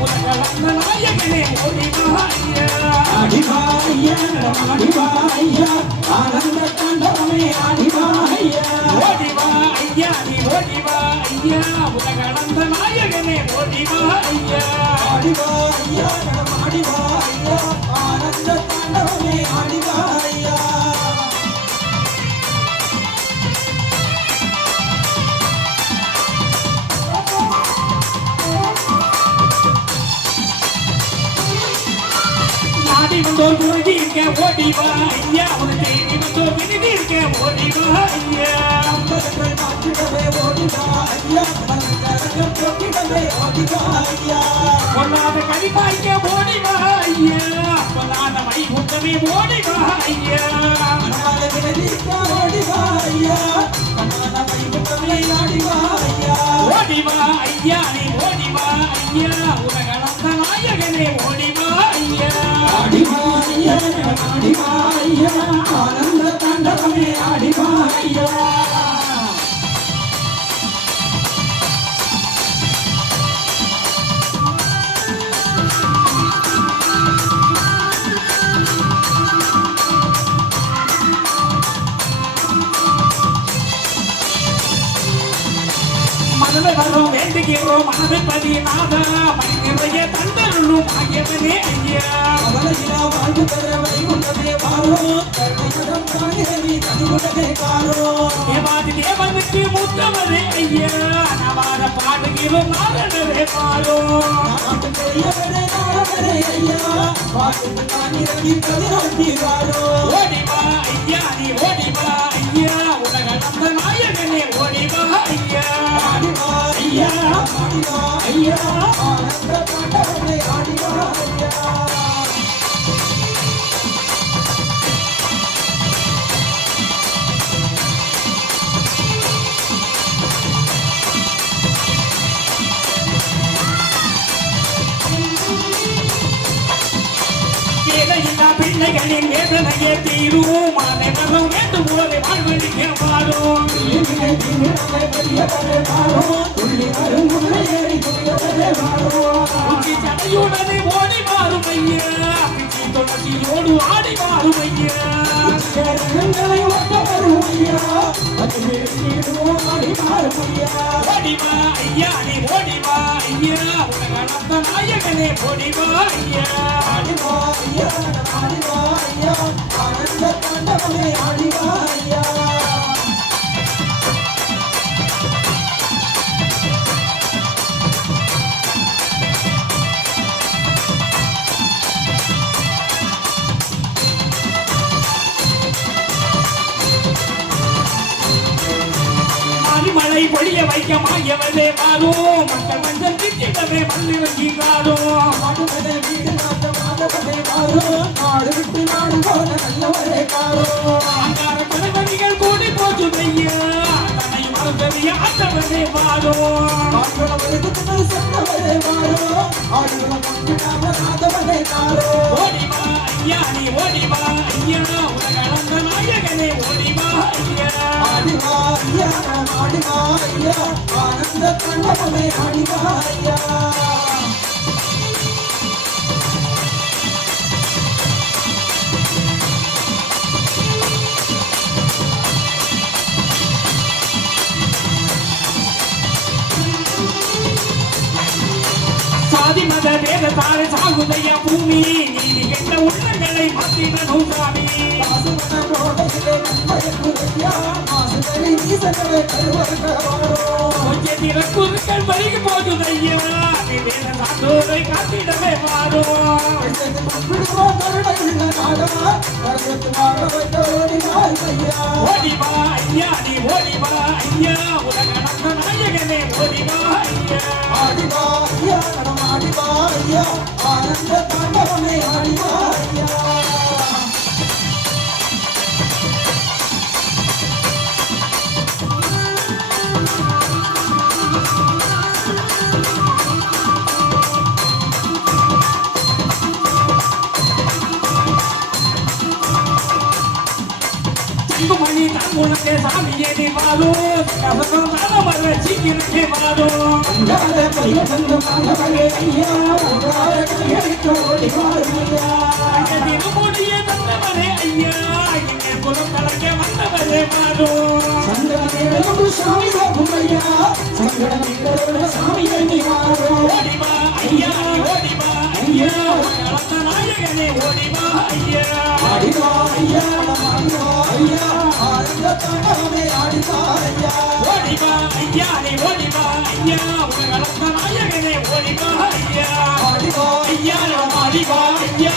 உலகளந்த நாயகனே ஓடிவா ஐயா ஆடிவா ஐயா ஆடிவா ஐயா ஆனந்த தாண்டவமே ஆடிவா ஐயா ஓடிவா ஐயா நீ ஓடிவா ஐயா உலகளந்த நாயகனே ஓடிவா ஐயா ஆடிவா ஐயா ஆடிவா ஐயா ஆனந்த தாண்டவமே ஆடிவா ஐயா வந்தோர் குருதி இருக்க ஓடிவா ஐயா உன தேடி வந்தோர் விருதி இருக்க ஓடிவா ஐயா ஓடிவா ஐயா ஓடிவா ஐயா பொல்லாத கலிபாய்க்க ஓடிவா ஐயா பொல்லாத மணி முத்தமே ஓடிவா ஐயா ஓடிவா ஐயா ஓடிவா ஐயா நீ ஓடிவா ஐயா உலகளந்த நாயகனே ஓடிவா ஐயா ஆடிவா ஐயா ஆடிவா ஐயா ஆனந்த தாண்டவமே ஆடிவா ஐயா மனதை வரும் வேண்டுகிறோம் மனதை பதினாதா மணி நிறைய தந்தருளும் ஆகியவனே ஐயா அவளையா வாழ்வு பெறவை உண்டதே பாரோ கருணையுடன் காணிரவி கனிவுடனே காரோ ஏமாதி தேவனுக்கு மூத்தவரே ஐயா நவாத பாடுகிறோம் நாரணரே பாரோ நாட்டு பெரியவரே நாரணரே ஐயா பாட்டு காணிரவி கதிரொட்டி வாரோ ஓடிவா ஐயா நீ ஓடிவா ஐயா உலகளந்த நாயகனே ஓடிவா ஐயா ஆடிவா ஐயா ஆடிவா ஐயா ஆனந்த தாண்டவமே ஆடிவா ஐயா பிள்ளைகளின் வேதனையே தீரும் மாலை வரம் வேண்டும் போது வாழ்வழிக்க மாறும் சடையுடனே ஓடி மாறும் ஐயா பிச்சி தொடர்ச்சியோடு ஆடி மாறும் ஐயா ஓடிவா ஐயா நீ ஓடிவா ஐயா உலகளந்த நாயகனே ஓடிவா ஐயா ஆடிவா ஐயா ஆடிவா ஐயா ஆனந்த தாண்டவமே ஆடிவா ஐயா மழை பொழிய வைக்க மாயவதே மாறும் மக்கள் மஞ்சள் திட்டிடவே மண்ணிறங்கி காரும் மாடுவதே வீடு நாட்ட மாதவதே மாறோ நாடு விட்டு நாடு போல நல்லவரே காரோ அங்கார கணவனிகள் கூடி போச்சு ஐயா தன்னை மறந்தறிய ஆட்டவதே மாறும் ஆடுவதற்கு துணை சென்றவரே மாறோ ஆடுவன கொண்டு நாதவரே காரோ ஓடிவா ஐயா நீ ஓடிவா ஐயா உலகளந்த நாயகனே ஓடிவா ஐயா ஆடிவா ஐயா ஆடிவா ஐயா ஆனந்த தாண்டவமே ஆடிவா ஐயா சாதி மத வேத தார சாகுதைய பூமி நீதி கெட்ட உள்ளங்களை மாத்திடணும் சாமி மாசுவன கோடையிலே நன்மையா மாசுகளை நீசங்களை கருவரோ கொஞ்சம் திறக்குறுக்கள் வரைக்கும் போதும் ஐயா வேத சாந்தோரை காத்திடவே மாறும் ஓடிவா ஐயா நீ ஓடிவா ஐயா உலகளந்த நாயகனே ஓடிவா ஐயா ஆடிவா ஐயா ஆடிவா ஐயா ஆனந்த தாண்டவமே ஆடிவா ஐயா மணி தங்குளத்தை அங்கே சாமியே நீ வாரும் கசகம் மர சீக்கிரமே வாரும் அங்காத பைய வந்து மாணவரே ஐயா உங்கார கையெழுத்து ஓடி வாருமையா அங்கே திருமுடிய தந்தவரே ஐயா இங்கே குலம் கலக்க வந்தவரே வாரும் சங்கடமேலும் சாமி வாருமையா சங்கடமேலும் சாமியை நீ வாரும் ஓடிவா ஐயா ஓடிவா ஐயா கலந்த நாயகனே ஓடிவா ஐயா ஆடிவா ஐயா ஆடிவா ஐயா ஆனந்த தாண்டவமே ஆடிவா ஐயா ஓடிவா ஐயா நீ ஓடிவா ஐயா கலந்த நாயகனே ஓடிவா ஐயா ஆடிவா ஐயா ஆடிவா ஐயா